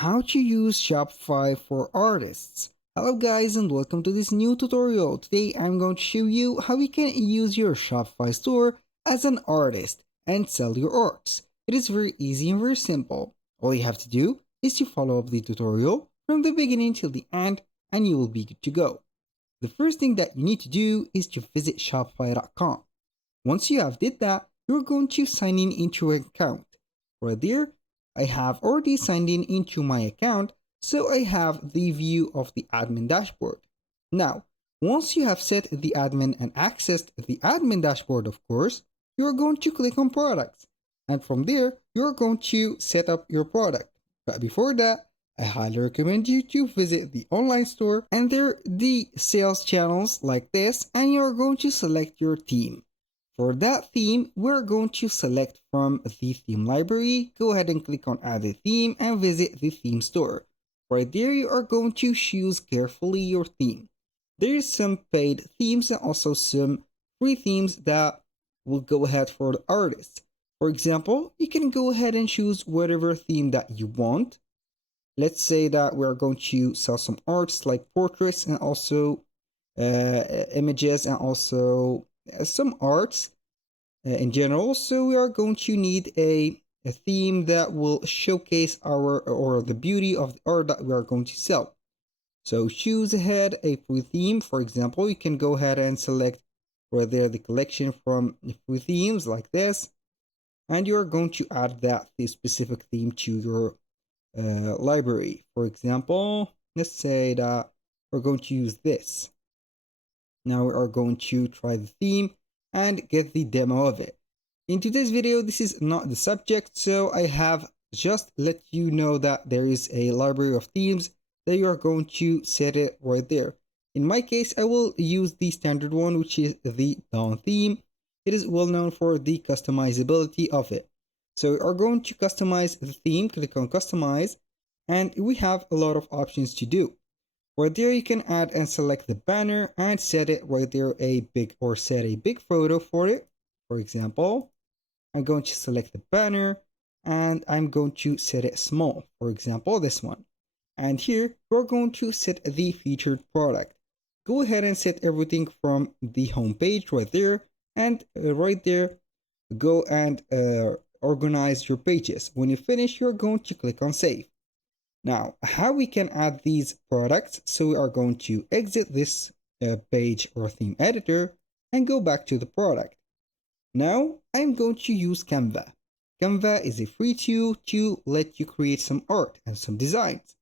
how to use Shopify for artists. Hello guys and welcome to this new tutorial. Today I'm going to show you how you can use your Shopify store as an artist and sell your arts. It is very easy and very simple. All you have to do is to follow up the tutorial from the beginning till the end and you will be good to go. The first thing that you need to do is to visit shopify.com. Once you have did that, you're going to sign in into your account. Right there, I have already signed in into my account, so I have the view of the admin dashboard. Now, once you have set the admin and accessed the admin dashboard, of course, you're going to click on products. And from there, you're going to set up your product. But before that, I highly recommend you to visit the online store and there the sales channels like this, and you're going to select your theme. For that theme, we're going to select from the theme library. Go ahead and click on add a theme and visit the theme store. Right there, you are going to choose carefully your theme. There is some paid themes and also some free themes that will go ahead for the artists. For example, you can go ahead and choose whatever theme that you want. Let's say that we're going to sell some arts like portraits and also images and also some arts in general. So we are going to need a theme that will showcase our or the beauty of the art that we are going to sell. So choose ahead a free theme. For example, you can go ahead and select right there the collection from free themes like this, and you are going to add that the specific theme to your library. For example, let's say that we're going to use this. Now we are going to try the theme and get the demo of it. In today's video, this is not the subject, so I have just let you know that there is a library of themes that you are going to set it right there. In my case, I will use the standard one, which is the Dawn theme. It is well known for the customizability of it. So we are going to customize the theme, click on customize, and we have a lot of options to do. Right there, you can add and select the banner and set it right there set a big photo for it. For example, I'm going to select the banner and I'm going to set it small. For example, this one. And here, we're going to set the featured product. Go ahead and set everything from the home page right there. And right there, go and organize your pages. When you finish, you're going to click on save. Now, how we can add these products? So we are going to exit this page or theme editor and go back to the product. Now, I'm going to use Canva. Canva is a free tool to let you create some art and some designs.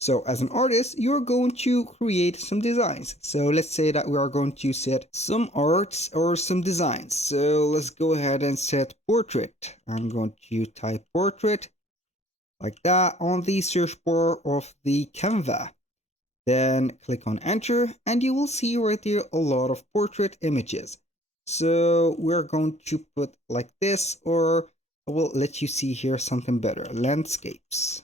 So as an artist, you're going to create some designs. So let's say that we are going to set some arts or some designs. So let's go ahead and set portrait. I'm going to type portrait like that on the search bar of the Canva. Then click on enter and you will see right there a lot of portrait images. So we're going to put like this, or I will let you see here something better. Landscapes,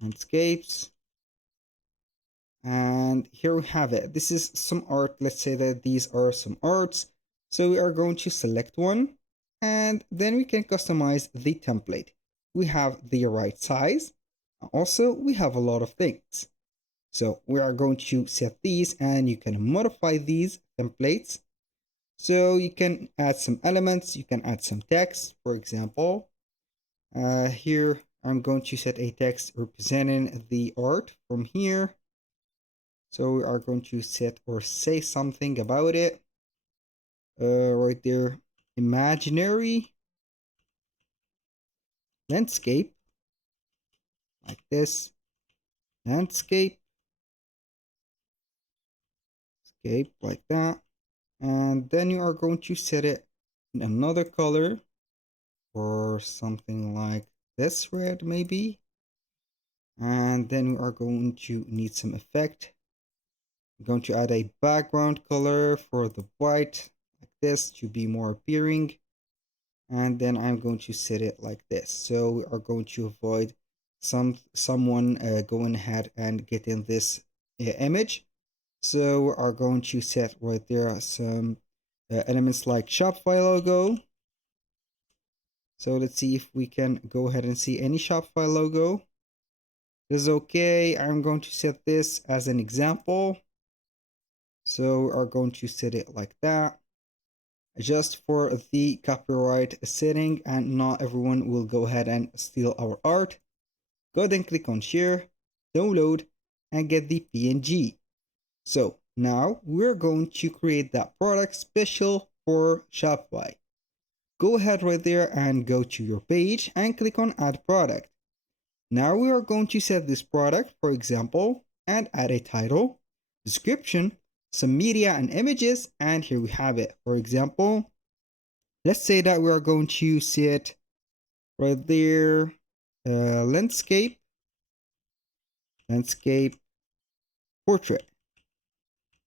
landscapes. And here we have it. This is some art. Let's say that these are some arts. So we are going to select one and then we can customize the template. We have the right size. Also, we have a lot of things. So we are going to set these and you can modify these templates. So you can add some elements, you can add some text. For example, here I'm going to set a text representing the art from here. So we are going to set or say something about it. Right there, imaginary landscape, like this, landscape, like that. And then you are going to set it in another color or something like this red maybe. And then we are going to need some effect. I'm going to add a background color for the white like this to be more appearing. And then I'm going to set it like this. So we are going to avoid someone going ahead and getting this image. So we are going to set right there some elements like Shopify logo. So let's see if we can go ahead and see any Shopify logo. This is okay. I'm going to set this as an example. So we are going to set it like that, just for the copyright setting, and not everyone will go ahead and steal our art. Go ahead and click on share, download, and get the PNG. So now we're going to create that product special for Shopify. Go ahead right there and go to your page and click on add product. Now we are going to set this product, for example, and add a title, description, some media and images, and here we have it. For example, let's say that we are going to set right there landscape portrait,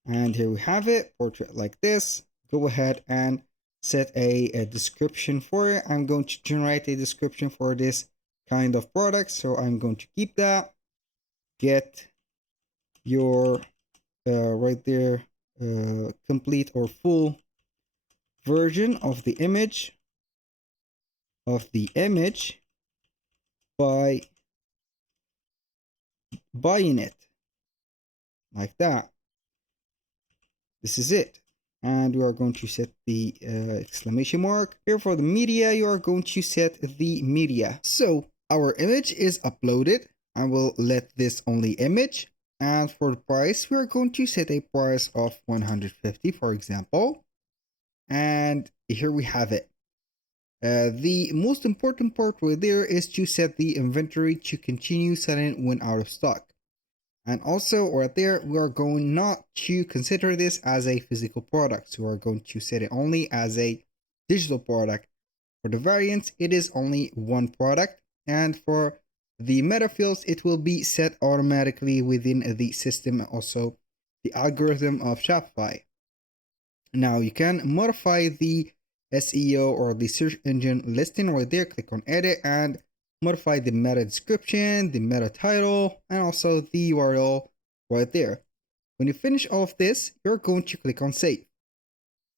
and here we have it, portrait like this. Go ahead and set a description for it. I'm going to generate a description for this kind of product, so I'm going to keep that. Get your right there complete or full version of the image by buying it, like that. This is it. And we are going to set the exclamation mark. Here for the media, you are going to set the media. So our image is uploaded. I will let this only image. And for the price, we are going to set a price of 150, for example. And here we have it. The most important part right there is to set the inventory to continue selling when out of stock. And also right there, we are going not to consider this as a physical product. So we're going to set it only as a digital product. For the variants, it is only one product. And for the meta fields, it will be set automatically within the system, also the algorithm of Shopify. Now you can modify the SEO or the search engine listing right there. Click on edit and modify the meta description, the meta title, and also the URL right there. When you finish all of this, you're going to click on save.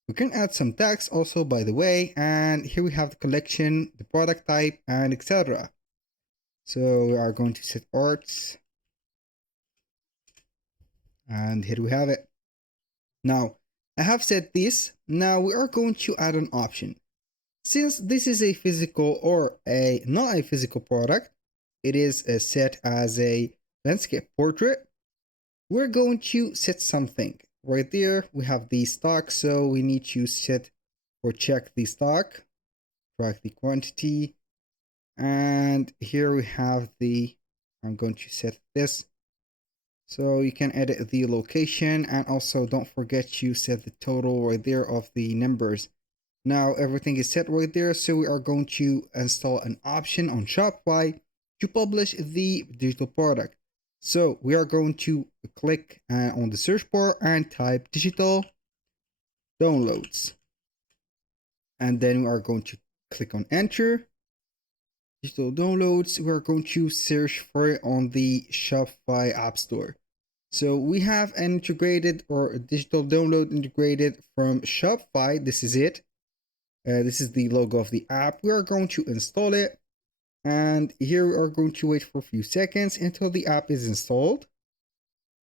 We can add some tags also, by the way, and here we have the collection, the product type, and etc. So we are going to set arts, and here we have it. Now I have set this. Now we are going to add an option. Since this is a physical or a not a physical product, it is set as a landscape portrait. We're going to set something right there. We have the stock, so we need to set or check the stock, track the quantity, and here we have the, I'm going to set this. So you can edit the location, and also don't forget to set the total right there of the numbers. Now everything is set right there, so we are going to install an option on Shopify to publish the digital product. So we are going to click on the search bar and type digital downloads. And then we are going to click on enter. Digital downloads, we are going to search for it on the Shopify App Store. So we have an integrated or a digital download integrated from Shopify. This is it. This is the logo of the app. We are going to install it. And here we are going to wait for a few seconds until the app is installed.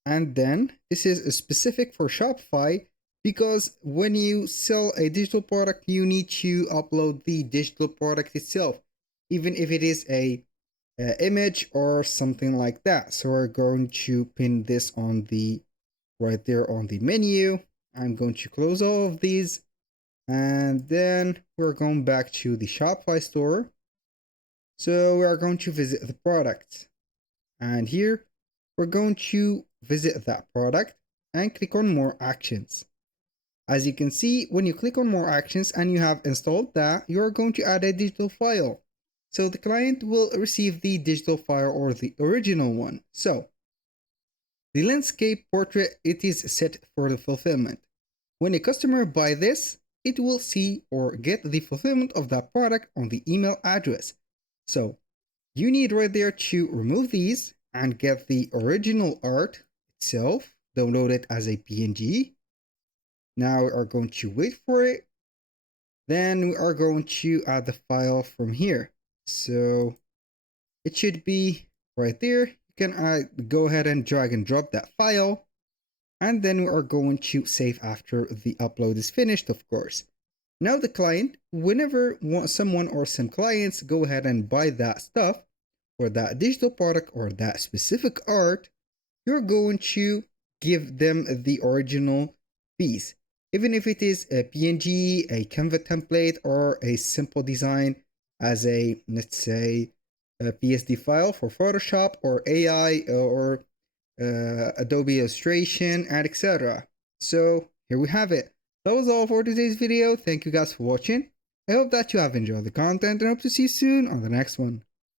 And then this is specific for Shopify because when you sell a digital product, you need to upload the digital product itself, even if it is a image or something like that. So we're going to pin this on the right there on the menu. I'm going to close all of these. And then we're going back to the Shopify store. So we are going to visit the product. And here we're going to visit that product and click on more actions. As you can see, when you click on more actions and you have installed that, you are going to add a digital file. So the client will receive the digital file or the original one. So the landscape portrait, it is set for the fulfillment. When a customer buys this, it will see or get the fulfillment of that product on the email address. So you need right there to remove these and get the original art itself, download it as a PNG. Now we are going to wait for it. Then we are going to add the file from here. So it should be right there. You can go ahead and drag and drop that file. And then we are going to save after the upload is finished, of course. Now the client, whenever someone or some clients go ahead and buy that stuff or that digital product or that specific art, you're going to give them the original piece. Even if it is a PNG, a Canva template, or a simple design as a, let's say, a PSD file for Photoshop or AI or Adobe Illustration, and etc. So here we have it. That was all for today's video. Thank you guys for watching. I hope that you have enjoyed the content and hope to see you soon on the next one.